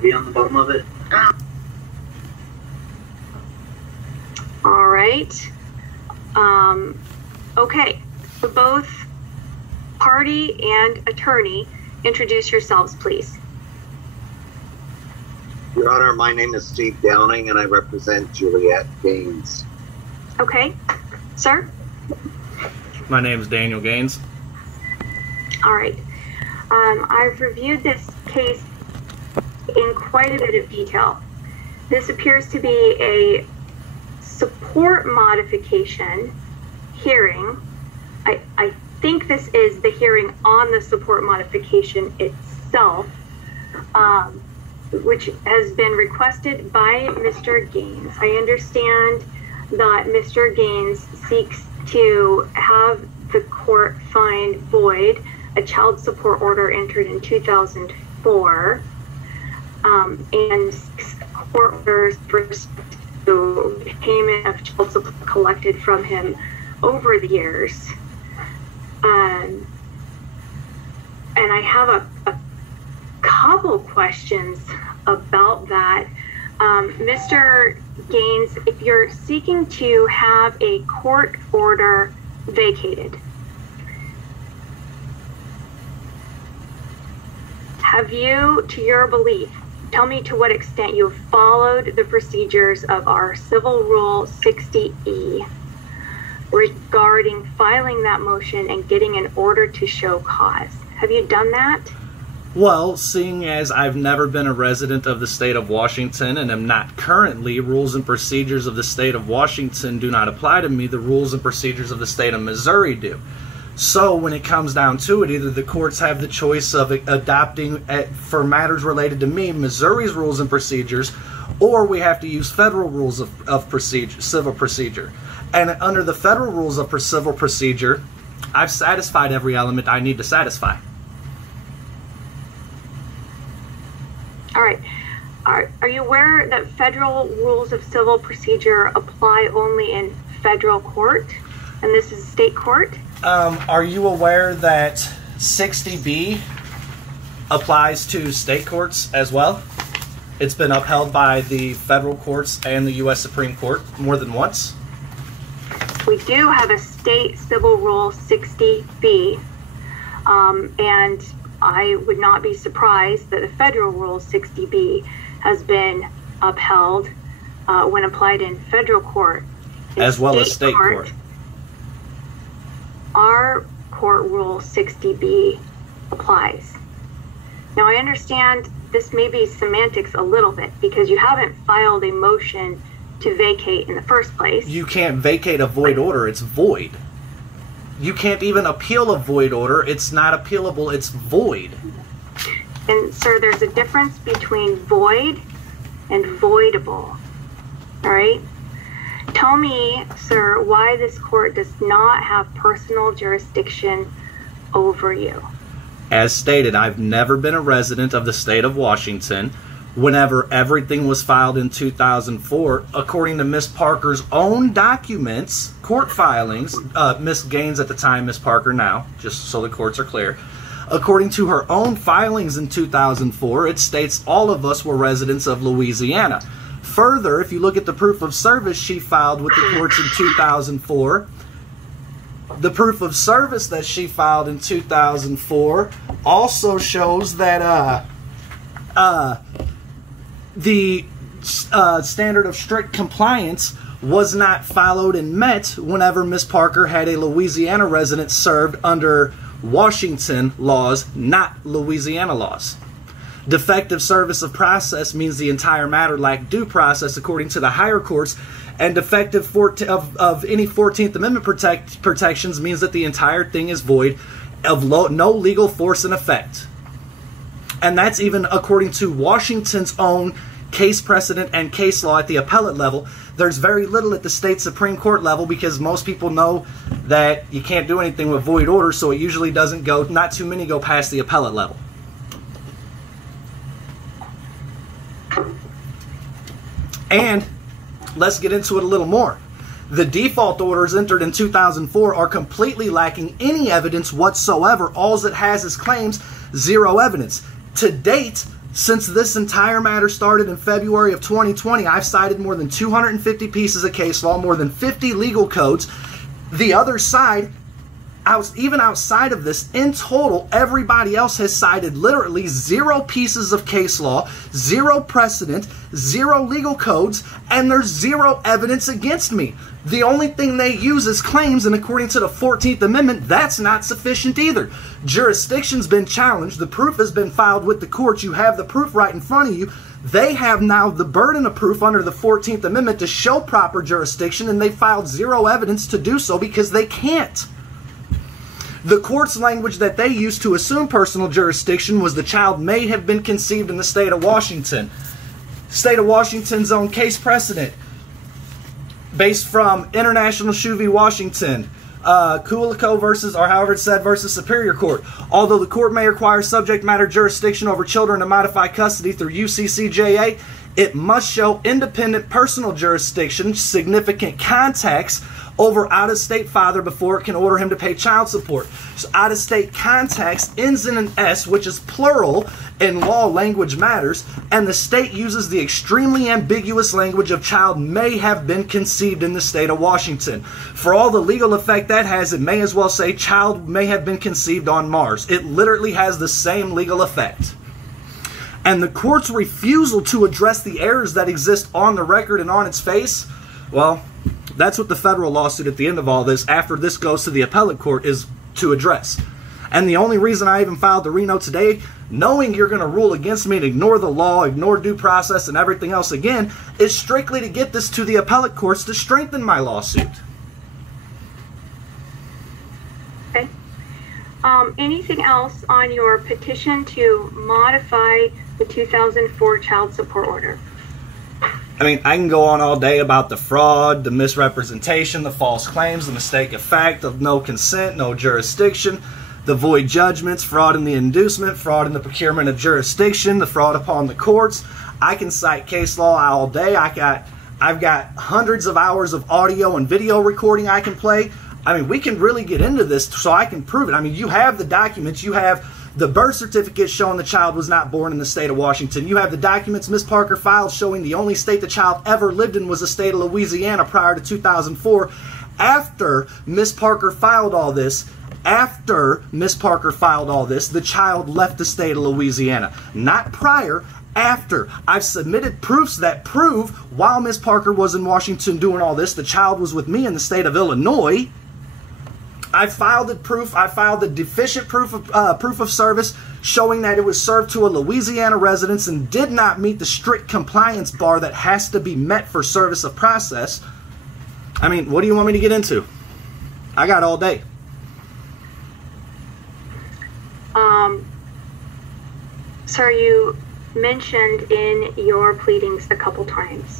be on the bottom of it. All right. Okay. So both party and attorney, introduce yourselves, please. Your Honor, my name is Steve Downing, and I represent Juliet Gaines. Okay. Sir? My name is Daniel Gaines. All right. I've reviewed this case in quite a bit of detail. This appears to be a support modification hearing. I think this is the hearing on the support modification itself, which has been requested by Mr. Gaines. I understand that Mr. Gaines seeks to have the court find void a child support order entered in 2004 and court orders for payment of child support collected from him over the years. And I have a couple questions about that. Mr. Gaines, if you're seeking to have a court order vacated, have you, to your belief, tell me to what extent you have followed the procedures of our Civil Rule 60E regarding filing that motion and getting an order to show cause? Have you done that? Well, seeing as I've never been a resident of the state of Washington and am not currently, rules and procedures of the state of Washington do not apply to me. The rules and procedures of the state of Missouri do. So when it comes down to it, either the courts have the choice of adopting, for matters related to me, Missouri's rules and procedures, or we have to use federal rules of procedure, civil procedure. And under the federal rules of civil procedure, I've satisfied every element I need to satisfy. All right. Are you aware that federal rules of civil procedure apply only in federal court, and this is state court? Are you aware that 60B applies to state courts as well? It's been upheld by the federal courts and the U.S. Supreme Court more than once. We do have a state Civil Rule 60B, and I would not be surprised that the Federal Rule 60B has been upheld when applied in federal court. As well as state court. Our Court Rule 60B applies. Now, I understand this may be semantics a little bit because you haven't filed a motion to vacate in the first place. You can't vacate a void order. It's void. You can't even appeal a void order. It's not appealable. It's void. And, sir, there's a difference between void and voidable. All right? Tell me, sir, why this court does not have personal jurisdiction over you. As stated, I've never been a resident of the state of Washington. Whenever everything was filed in 2004, according to Miss Parker's own documents, court filings, Miss Gaines at the time, Miss Parker now, just so the courts are clear, according to her own filings in 2004, it states all of us were residents of Louisiana. Further, if you look at the proof of service she filed with the courts in 2004, the proof of service that she filed in 2004 also shows that the standard of strict compliance was not followed and met whenever Miss Parker had a Louisiana resident served under Washington laws, not Louisiana laws. Defective service of process means the entire matter lacked due process according to the higher courts, and defective of any 14th Amendment protections means that the entire thing is void of no legal force and effect. And that's even according to Washington's own case precedent and case law at the appellate level. There's very little at the state Supreme Court level because most people know that you can't do anything with void orders, so it usually doesn't go, not too many go past the appellate level. And let's get into it a little more. The default orders entered in 2004 are completely lacking any evidence whatsoever. All it has is claims, zero evidence. To date, Since this entire matter started in February of 2020, I've cited more than 250 pieces of case law, more than 50 legal codes. The other side, even outside of this, in total, everybody else has cited literally 0 pieces of case law, 0 precedent, 0 legal codes, and there's 0 evidence against me. The only thing they use is claims, and according to the 14th Amendment, that's not sufficient either. Jurisdiction's been challenged. The proof has been filed with the courts. You have the proof right in front of you. They have now the burden of proof under the 14th Amendment to show proper jurisdiction, and they filed 0 evidence to do so because they can't. The court's language that they used to assume personal jurisdiction was the child may have been conceived in the state of Washington. State of Washington's own case precedent, based from International Shoe v. Washington, Kuliko versus, or however it's said, versus Superior Court. Although the court may require subject matter jurisdiction over children to modify custody through UCCJA, it must show independent personal jurisdiction, significant contacts over out-of-state father before it can order him to pay child support. So out-of-state contacts ends in an S, which is plural in law. Language matters, and the state uses the extremely ambiguous language of child may have been conceived in the state of Washington. For all the legal effect that has, it may as well say child may have been conceived on Mars. It literally has the same legal effect. And the court's refusal to address the errors that exist on the record and on its face, well, that's what the federal lawsuit at the end of all this, after this goes to the appellate court, is to address. And the only reason I even filed the Reno today, knowing you're going to rule against me and ignore the law, ignore due process and everything else again, is strictly to get this to the appellate courts to strengthen my lawsuit. Okay. Anything else on your petition to modify the 2004 child support order? I mean, I can go on all day about the fraud, the misrepresentation, the false claims, the mistake of fact, of no consent, no jurisdiction, the void judgments, fraud in the inducement, fraud in the procurement of jurisdiction, the fraud upon the courts. I can cite case law all day. I've got hundreds of hours of audio and video recording I can play. I mean, we can really get into this so I can prove it. I mean, you have the documents. You have the birth certificate showing the child was not born in the state of Washington. You have the documents Ms. Parker filed showing the only state the child ever lived in was the state of Louisiana prior to 2004. After Ms. Parker filed all this, the child left the state of Louisiana. Not prior, after. I've submitted proofs that prove while Ms. Parker was in Washington doing all this, the child was with me in the state of Illinois. I filed the deficient proof of service showing that it was served to a Louisiana residence and did not meet the strict compliance bar that has to be met for service of process. I mean, what do you want me to get into? I got all day. Sir, you mentioned in your pleadings a couple times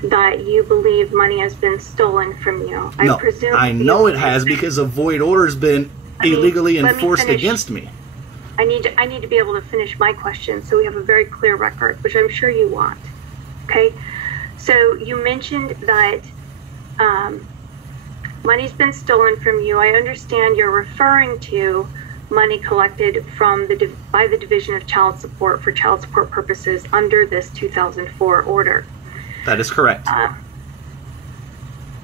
that you believe money has been stolen from you. No, I know it has because a void order has been illegally enforced against me. I need to be able to finish my question so we have a very clear record, which I'm sure you want. Okay? So you mentioned that money's been stolen from you. I understand you're referring to money collected from by the Division of Child Support for child support purposes under this 2004 order. That is correct.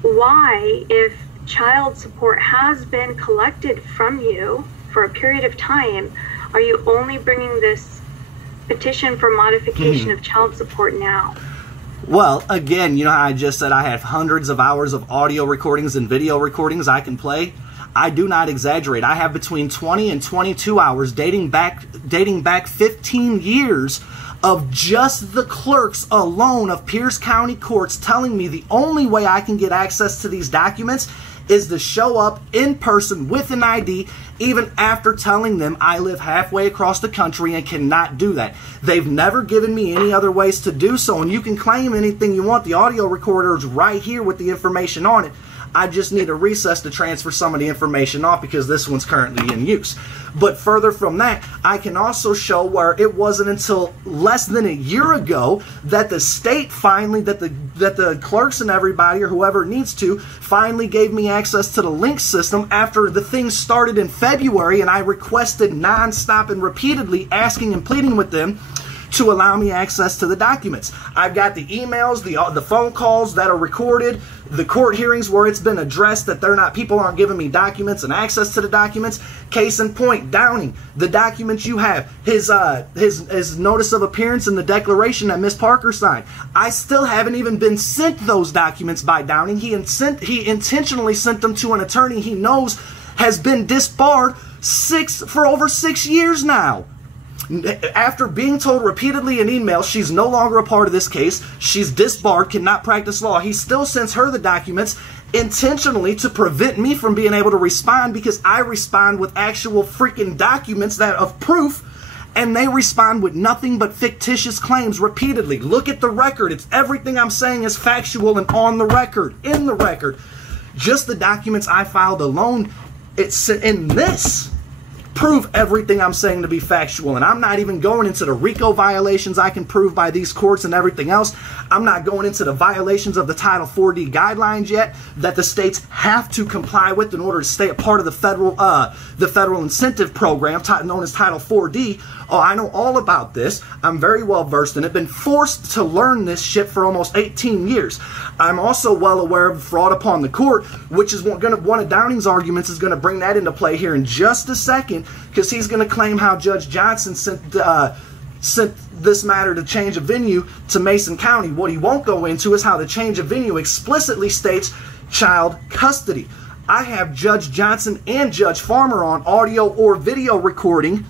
Why, if child support has been collected from you for a period of time, are you only bringing this petition for modification of child support now? Well, again, you know how I just said I have hundreds of hours of audio recordings and video recordings I can play? I do not exaggerate. I have between 20 and 22 hours dating back 15 years of just the clerks alone of Pierce County courts telling me the only way I can get access to these documents is to show up in person with an ID, even after telling them I live halfway across the country and cannot do that. They've never given me any other ways to do so, and you can claim anything you want. The audio recorder is right here with the information on it. I just need a recess to transfer some of the information off because this one's currently in use. But further from that, I can also show where it wasn't until less than a year ago that the state finally, that the clerks and everybody or whoever needs to, finally gave me access to the link system after the thing started in February, and I requested nonstop and repeatedly asking and pleading with them to allow me access to the documents. I've got the emails, the phone calls that are recorded, the court hearings where it's been addressed that people aren't giving me documents and access to the documents. Case in point, Downing, the documents you have, his notice of appearance and the declaration that Miss Parker signed. I still haven't even been sent those documents by Downing. He intentionally sent them to an attorney he knows has been disbarred for over 6 years now. After being told repeatedly in email she's no longer a part of this case, she's disbarred, cannot practice law, he still sends her the documents intentionally to prevent me from being able to respond, because I respond with actual freaking documents that of proof, and they respond with nothing but fictitious claims repeatedly. Look at the record. It's everything I'm saying is factual and on the record, in the record. Just the documents I filed alone, it's in this, prove everything I'm saying to be factual. And I'm not even going into the RICO violations I can prove by these courts and everything else. I'm not going into the violations of the Title 4D guidelines yet that the states have to comply with in order to stay a part of the federal incentive program known as Title 4D. Oh, I know all about this. I'm very well versed in it. Been forced to learn this shit for almost 18 years. I'm also well aware of fraud upon the court, which is one of Downing's arguments is going to bring that into play here in just a second, because he's going to claim how Judge Johnson sent this matter to change of venue to Mason County. What he won't go into is how the change of venue explicitly states child custody. I have Judge Johnson and Judge Farmer on audio or video recording,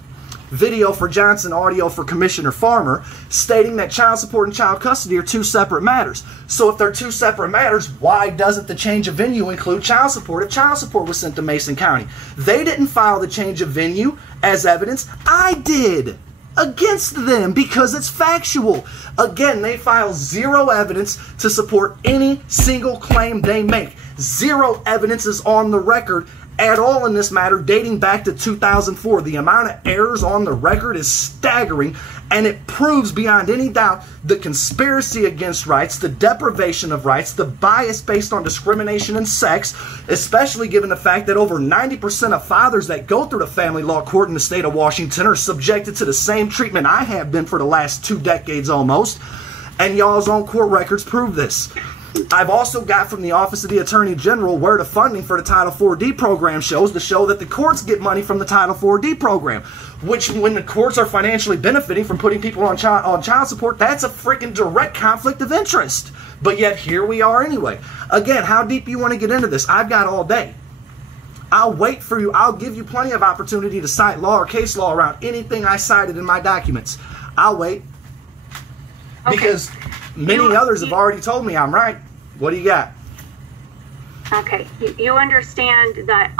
video for Johnson, audio for Commissioner Farmer, stating that child support and child custody are two separate matters. So if they're two separate matters, why doesn't the change of venue include child support if child support was sent to Mason County? They didn't file the change of venue as evidence. I did against them because it's factual. Again, they file zero evidence to support any single claim they make. Zero evidence is on the record at all in this matter dating back to 2004. The amount of errors on the record is staggering, and it proves beyond any doubt the conspiracy against rights, the deprivation of rights, the bias based on discrimination and sex, especially given the fact that over 90% of fathers that go through the family law court in the state of Washington are subjected to the same treatment I have been for the last 2 decades almost, and y'all's own court records prove this. I've also got from the Office of the Attorney General where the funding for the Title 4D program shows to show that the courts get money from the Title 4D program, which when the courts are financially benefiting from putting people on child support, that's a freaking direct conflict of interest. But yet here we are anyway. Again, how deep you want to get into this? I've got all day. I'll wait for you. I'll give you plenty of opportunity to cite law or case law around anything I cited in my documents. I'll wait. Okay. Because many others have already told me I'm right. What do you got? Okay. You understand that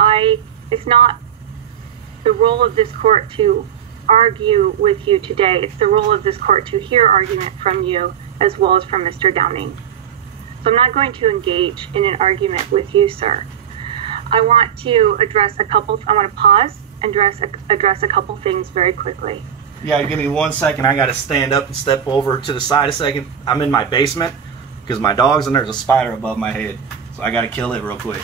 it's not the role of this court to argue with you today. It's the role of this court to hear argument from you as well as from Mr. Downing. So I'm not going to engage in an argument with you, sir. I want to pause and address a couple things very quickly. Yeah, give me 1 second. I got to stand up and step over to the side a second. I'm in my basement because my dog's and there's a spider above my head. So I got to kill it real quick.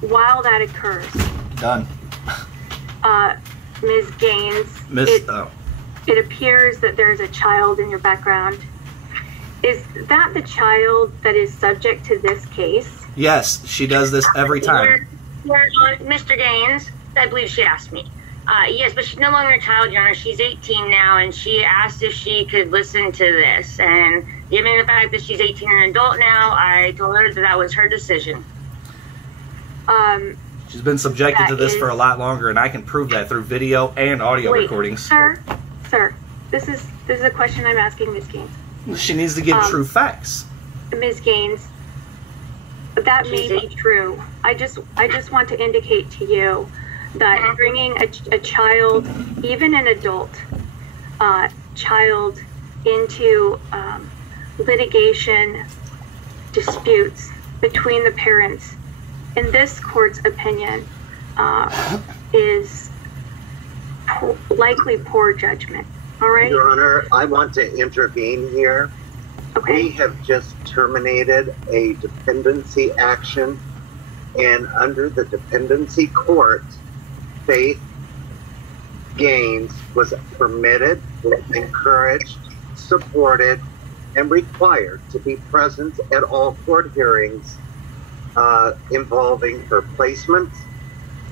While that occurs. Done. Ms. Gaines, it appears that there's a child in your background. Is that the child that is subject to this case? Yes, she does this every time. Mr. Gaines, I believe she asked me. Yes, but she's no longer a child, Your Honor. She's 18 now, and she asked if she could listen to this. And given the fact that she's 18 and an adult now, I told her that that was her decision. She's been subjected to this for a lot longer, and I can prove that through video and audio recordings. Sir, this is a question I'm asking Ms. Gaines. She needs to give true facts. Ms. Gaines, that may be true. I just want to indicate to you that bringing a child, even an adult child, into litigation disputes between the parents, in this court's opinion, is likely poor judgment. All right? Your Honor, I want to intervene here. Okay. We have just terminated a dependency action, and under the dependency court, Faith Gaines was permitted, encouraged, supported, and required to be present at all court hearings involving her placement,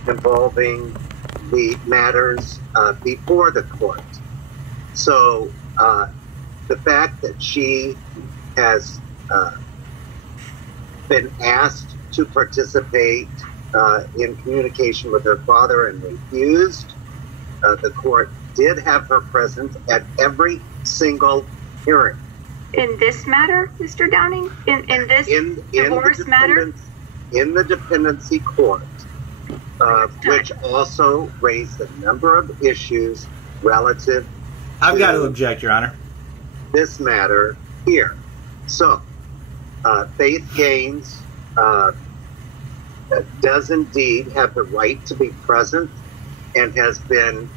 involving the matters before the court. So the fact that she has been asked to participate in communication with her father and refused, the court did have her present at every single hearing. In this matter, Mr. Downing? In this divorce matter? In the dependency court, which also raised a number of issues relative I've got to object, Your Honor. This matter here. So, Faith Gaines does indeed have the right to be present and has been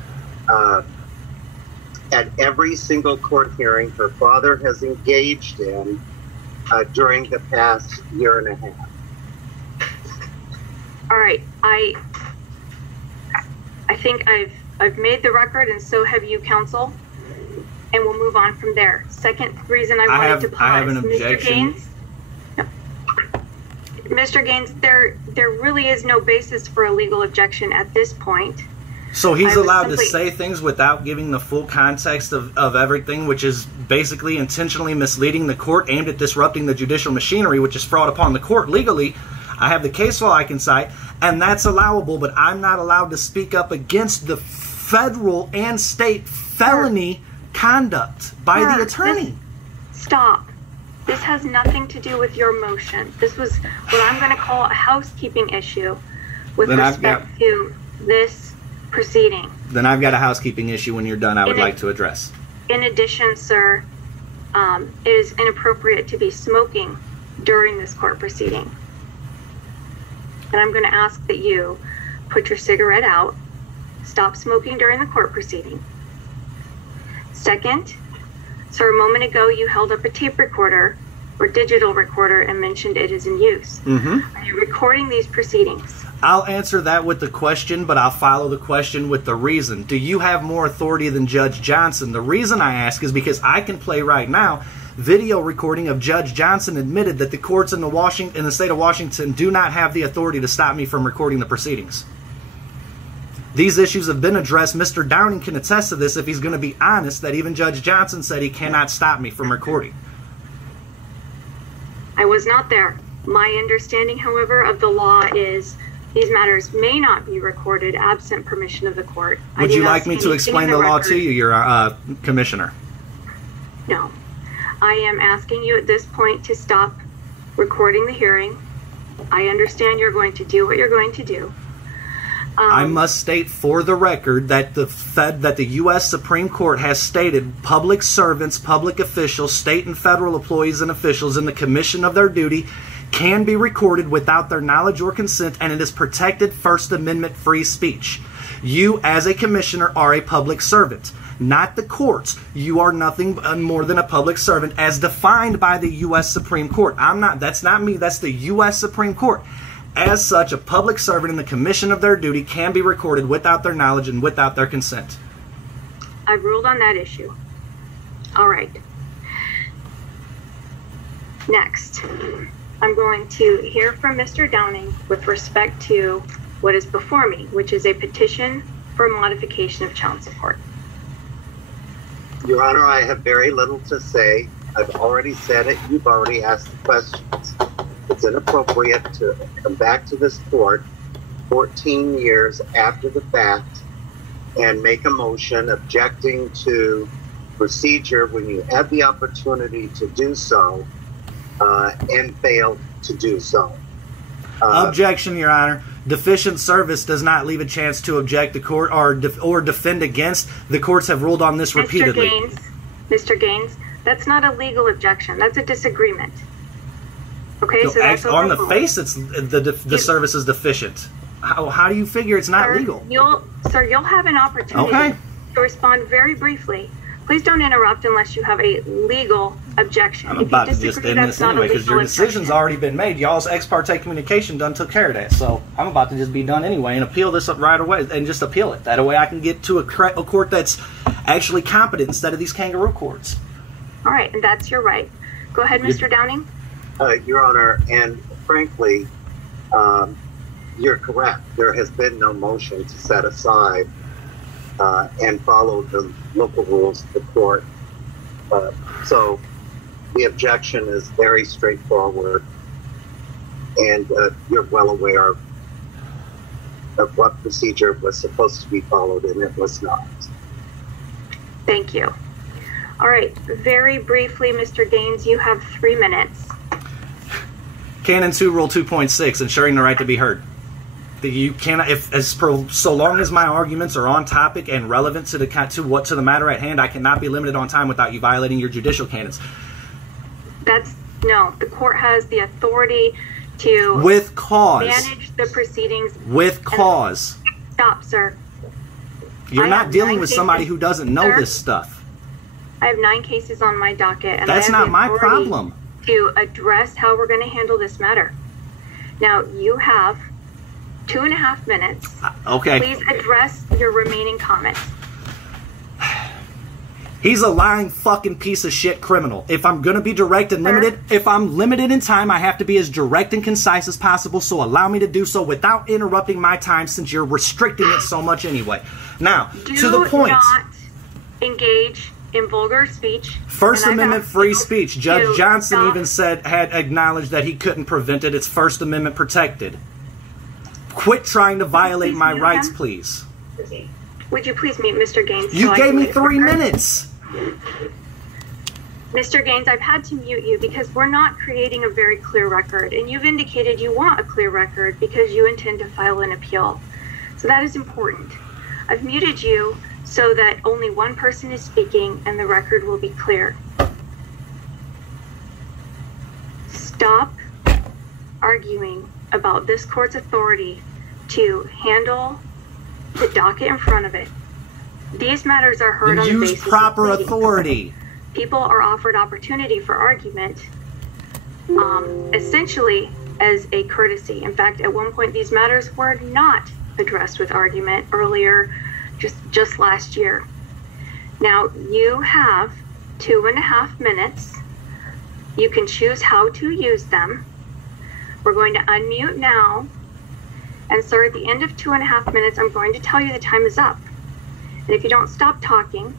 at every single court hearing her father has engaged in during the past year and a half. All right, I think I've made the record, and so have you, counsel, and we'll move on from there. Second reason I wanted to pause. I have an objection. Mr. Gaines? No. Mr. Gaines, there really is no basis for a legal objection at this point. So he's allowed to say things without giving the full context of everything, which is basically intentionally misleading the court, aimed at disrupting the judicial machinery, which is fraud upon the court legally. I have the case law I can cite, and that's allowable, but I'm not allowed to speak up against the federal and state felony conduct by the attorney. Stop. This has nothing to do with your motion. This was what I'm going to call a housekeeping issue with respect to this proceeding. Then I've got a housekeeping issue when you're done I would like to address. In addition, sir, it is inappropriate to be smoking during this court proceeding. And I'm going to ask that you put your cigarette out, stop smoking during the court proceeding. Second, sir, a moment ago you held up a tape recorder or digital recorder and mentioned it is in use. Mm-hmm. Are you recording these proceedings? I'll answer that with the question, but I'll follow the question with the reason. Do you have more authority than Judge Johnson? The reason I ask is because I can play right now video recording of Judge Johnson admitted that the courts in the state of Washington do not have the authority to stop me from recording the proceedings. These issues have been addressed. Mr. Downing can attest to this if he's going to be honest, that even Judge Johnson said he cannot stop me from recording. I was not there. My understanding, however, of the law is these matters may not be recorded absent permission of the court. Would you like me to explain the law to you, your commissioner? No. I am asking you at this point to stop recording the hearing. I understand you're going to do what you're going to do. I must state for the record that the U.S. Supreme Court has stated public servants, public officials, state and federal employees and officials in the commission of their duty can be recorded without their knowledge or consent, and it is protected First Amendment free speech. You, as a commissioner, are a public servant, not the courts. You are nothing more than a public servant as defined by the U.S. Supreme Court. That's not me, that's the U.S. Supreme Court. As such, a public servant in the commission of their duty can be recorded without their knowledge and without their consent. I've ruled on that issue. All right. Next, I'm going to hear from Mr. Downing with respect to what is before me, which is a petition for modification of child support. Your Honor, I have very little to say. I've already said it. You've already asked the questions. It's inappropriate to come back to this court 14 years after the fact and make a motion objecting to procedure when you had the opportunity to do so and failed to do so. Objection, Your Honor. Deficient service does not leave a chance to object the court or defend against. The courts have ruled on this repeatedly. Mr. Gaines, that's not a legal objection. That's a disagreement. Okay, so that's on the face, it's the service is deficient. How do you figure it's not legal? You'll have an opportunity to respond very briefly. Please don't interrupt unless you have a legal Objection. I'm If about you to just disagree, end that's this not a anyway because legal your decision's objection. already been made. Y'all's ex parte communication done took care of that. So I'm about to just be done anyway and appeal this up right away and just appeal it. That way I can get to a court that's actually competent instead of these kangaroo courts. All right, and that's your right. Go ahead, Mr. Downing. Your Honor, and frankly, you're correct. There has been no motion to set aside and follow the local rules of the court. So the objection is very straightforward, and you're well aware of what procedure was supposed to be followed, and it was not. Thank you. All right, very briefly, Mr. Gaines, you have 3 minutes. Canon 2, Rule 2.6, ensuring the right to be heard. You cannot, so long as my arguments are on topic and relevant to the matter at hand, I cannot be limited on time without you violating your judicial canons. No, the court has the authority to with cause manage the proceedings with cause. Stop, sir. You're not dealing with somebody who doesn't know this stuff. I have 9 cases on my docket, and that's not my problem. To address how we're going to handle this matter. Now, you have 2.5 minutes. Okay. Please address your remaining comments. He's a lying fucking piece of shit criminal. If I'm going to be direct and limited, if I'm limited in time, I have to be as direct and concise as possible, so allow me to do so without interrupting my time since you're restricting it so much anyway. Now, to the point. Do not engage in vulgar speech. First Amendment free speech. Judge Johnson even had acknowledged that he couldn't prevent it. It's First Amendment protected. Quit trying to violate my rights, please. Would you please mute Mr. Gaines? You gave me 3 minutes. Mr. Gaines, I've had to mute you because we're not creating a very clear record, and you've indicated you want a clear record because you intend to file an appeal. So that is important. I've muted you so that only one person is speaking and the record will be clear. Stop arguing about this court's authority to handle the docket in front of it. These matters are heard on the basis of proper authority. People are offered opportunity for argument, essentially as a courtesy. In fact, at one point, these matters were not addressed with argument earlier, just last year. Now, you have 2.5 minutes. You can choose how to use them. We're going to unmute now. And sir, at the end of 2.5 minutes, I'm going to tell you the time is up. And if you don't stop talking,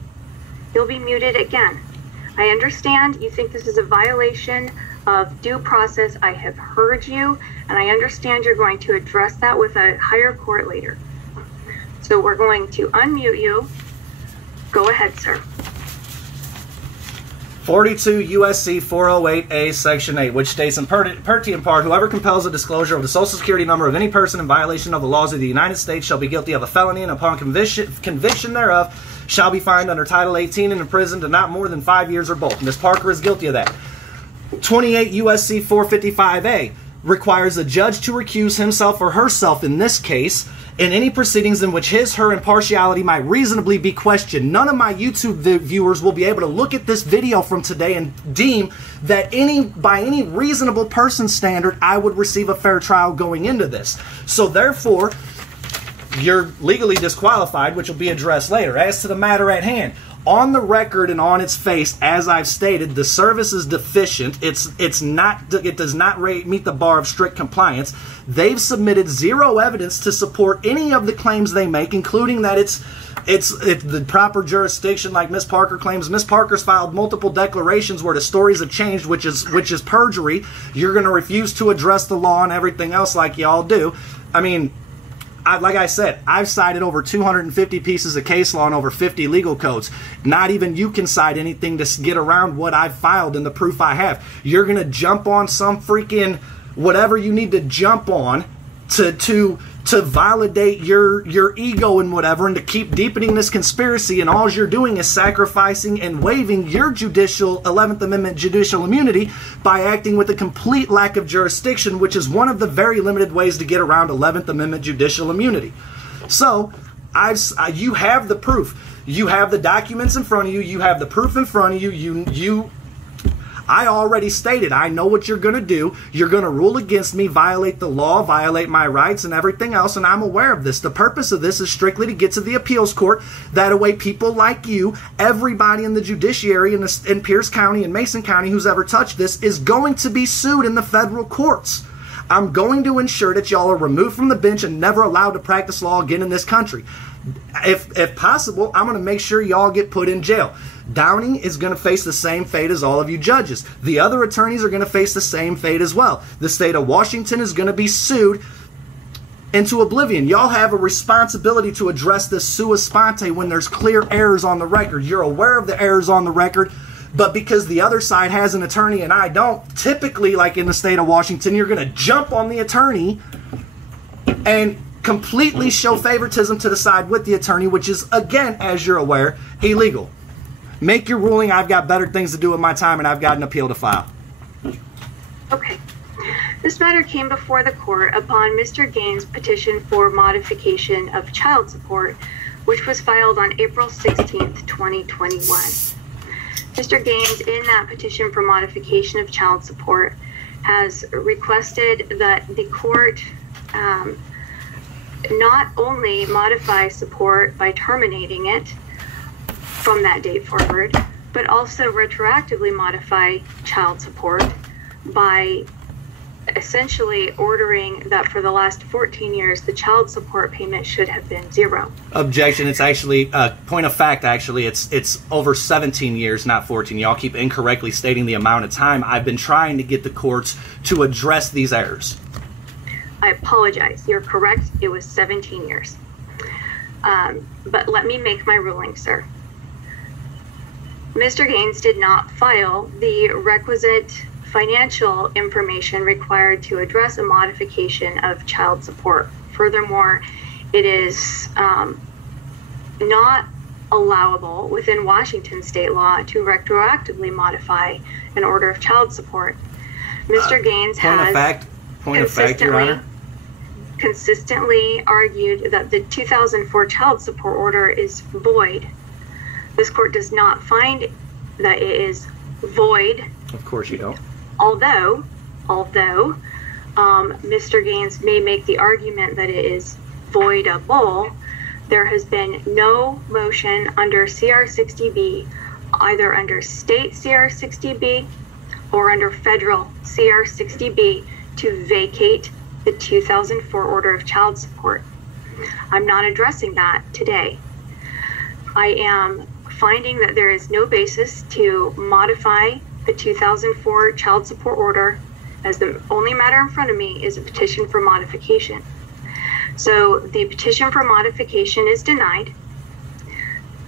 you'll be muted again. I understand you think this is a violation of due process. I have heard you, and I understand you're going to address that with a higher court later. So we're going to unmute you. Go ahead, sir. 42 U.S.C. 408A, Section 8, which states in pertinent part, whoever compels a disclosure of the Social Security number of any person in violation of the laws of the United States shall be guilty of a felony, and upon conviction thereof shall be fined under Title 18 and imprisoned to not more than 5 years or both. Ms. Parker is guilty of that. 28 U.S.C. 455A requires a judge to recuse himself or herself in this case in any proceedings in which her impartiality might reasonably be questioned. None of my YouTube viewers will be able to look at this video from today and deem that by any reasonable person standard, I would receive a fair trial going into this. So therefore, you're legally disqualified, which will be addressed later. As to the matter at hand, on the record and on its face, as I've stated, the service is deficient. It does not meet the bar of strict compliance. They've submitted zero evidence to support any of the claims they make, including that it's the proper jurisdiction, like Ms. Parker claims. Ms. Parker's filed multiple declarations where the stories have changed, which is perjury. You're going to refuse to address the law and everything else like y'all do. I mean, like I said, I've cited over 250 pieces of case law and over 50 legal codes. Not even you can cite anything to get around what I've filed and the proof I have. You're going to jump on some freaking whatever you need to jump on to validate your ego and whatever, and to keep deepening this conspiracy, and all you're doing is sacrificing and waiving your 11th Amendment judicial immunity by acting with a complete lack of jurisdiction, which is one of the very limited ways to get around 11th Amendment judicial immunity. So, you have the proof. You have the documents in front of you. You have the proof in front of you. I already stated, I know what you're going to do. You're going to rule against me, violate the law, violate my rights and everything else, and I'm aware of this. The purpose of this is strictly to get to the appeals court. That way people like you, everybody in the judiciary in Pierce County and Mason County who's ever touched this is going to be sued in the federal courts. I'm going to ensure that y'all are removed from the bench and never allowed to practice law again in this country. If possible, I'm going to make sure y'all get put in jail. Downing is going to face the same fate as all of you judges. The other attorneys are going to face the same fate as well. The state of Washington is going to be sued into oblivion. Y'all have a responsibility to address this sua sponte when there's clear errors on the record. You're aware of the errors on the record, but because the other side has an attorney and I don't, typically, like in the state of Washington, you're going to jump on the attorney and completely show favoritism to the side with the attorney, which is, again, as you're aware, illegal. Make your ruling. I've got better things to do with my time, and I've got an appeal to file. Okay. This matter came before the court upon Mr. Gaines' petition for modification of child support, which was filed on April 16th, 2021. Mr. Gaines, in that petition for modification of child support, has requested that the court not only modify support by terminating it from that date forward, but also retroactively modify child support by essentially ordering that for the last 14 years, the child support payment should have been zero. Objection. It's actually, point of fact, actually, it's over 17 years, not 14. Y'all keep incorrectly stating the amount of time. I've been trying to get the courts to address these errors. I apologize. You're correct. It was 17 years. But let me make my ruling, sir. Mr. Gaines did not file the requisite financial information required to address a modification of child support. Furthermore, it is not allowable within Washington state law to retroactively modify an order of child support. Mr. Gaines has Your Honor. consistently argued that the 2004 child support order is void. This court does not find that it is void. Of course you don't. Although Mr. Gaines may make the argument that it is voidable, there has been no motion under CR60B, either under state CR60B or under federal CR60B, to vacate the 2004 order of child support. I'm not addressing that today. I am finding that there is no basis to modify the 2004 child support order, as the only matter in front of me is a petition for modification. So the petition for modification is denied.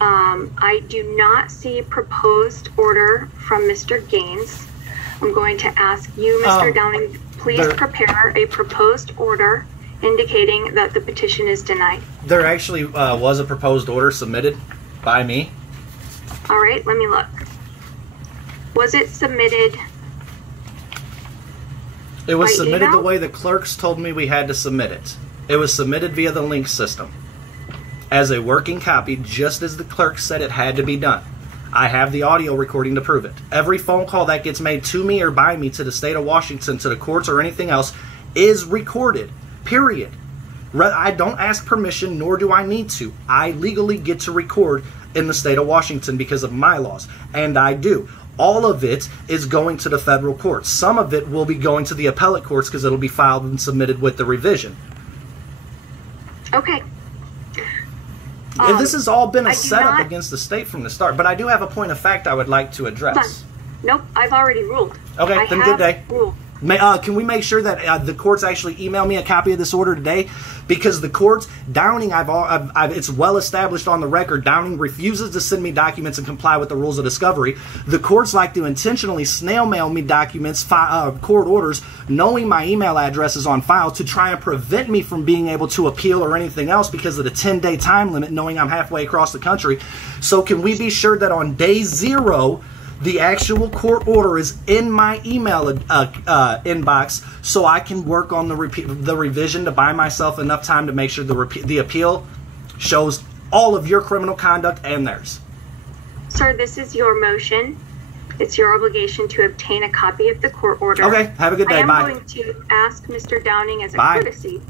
I do not see proposed order from Mr. Gaines. I'm going to ask you, Mr. Downing, please prepare a proposed order indicating that the petition is denied. There actually was a proposed order submitted by me. All right, let me look. Was it submitted? It was by submitted email? the way the clerks told me we had to submit it. It was submitted via the link system as a working copy, just as the clerk said it had to be done. I have the audio recording to prove it. Every phone call that gets made to me or by me to the state of Washington, to the courts or anything else, is recorded, period. I don't ask permission, nor do I need to. I legally get to record in the state of Washington because of my laws, and I do. All of it is going to the federal courts. Some of it will be going to the appellate courts because it'll be filed and submitted with the revision. Okay. And this has all been a I do setup not- against the state from the start, but I do have a point of fact I would like to address. Nope, I've already ruled. Okay, I then have good day. ruled. Can we make sure that the courts actually email me a copy of this order today? Because the courts, Downing, it's well established on the record, Downing refuses to send me documents and comply with the rules of discovery. The courts like to intentionally snail mail me documents, court orders, knowing my email address is on file to try and prevent me from being able to appeal or anything else because of the 10-day time limit, knowing I'm halfway across the country. So can we be sure that on day 0, the actual court order is in my email inbox so I can work on the revision to buy myself enough time to make sure the appeal shows all of your criminal conduct and theirs? Sir, this is your motion. It's your obligation to obtain a copy of the court order. Okay, have a good day. I am Bye. going to ask Mr. Downing as a Bye. courtesy